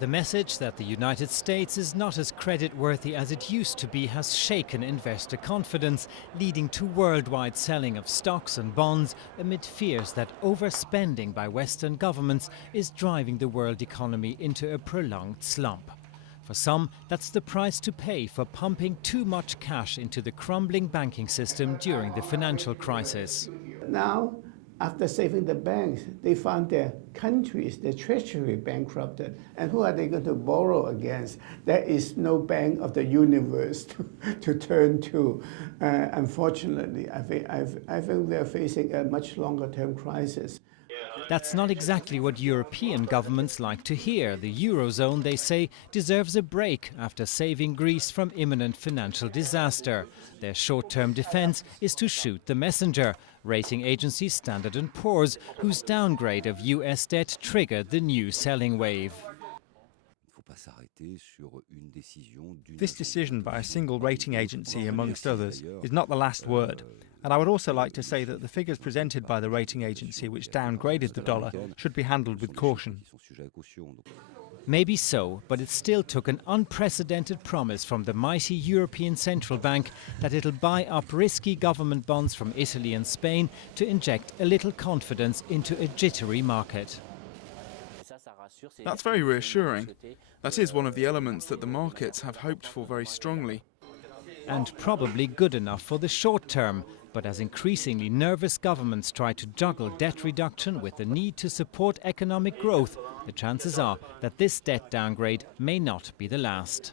The message that the United States is not as creditworthy as it used to be has shaken investor confidence, leading to worldwide selling of stocks and bonds amid fears that overspending by Western governments is driving the world economy into a prolonged slump. For some, that's the price to pay for pumping too much cash into the crumbling banking system during the financial crisis. Now, after saving the banks, they found their countries, their treasury bankrupted. And who are they going to borrow against? There is no bank of the universe to turn to. Unfortunately, I think we are facing a much longer-term crisis. That's not exactly what European governments like to hear. The eurozone, they say, deserves a break after saving Greece from imminent financial disaster. Their short-term defense is to shoot the messenger, rating agency Standard & Poor's, whose downgrade of US debt triggered the new selling wave. This decision by a single rating agency, amongst others, is not the last word. And I would also like to say that the figures presented by the rating agency which downgraded the dollar should be handled with caution. Maybe so, but it still took an unprecedented promise from the mighty European Central Bank that it'll buy up risky government bonds from Italy and Spain to inject a little confidence into a jittery market. That's very reassuring. That is one of the elements that the markets have hoped for very strongly. And probably good enough for the short term. But as increasingly nervous governments try to juggle debt reduction with the need to support economic growth, the chances are that this debt downgrade may not be the last.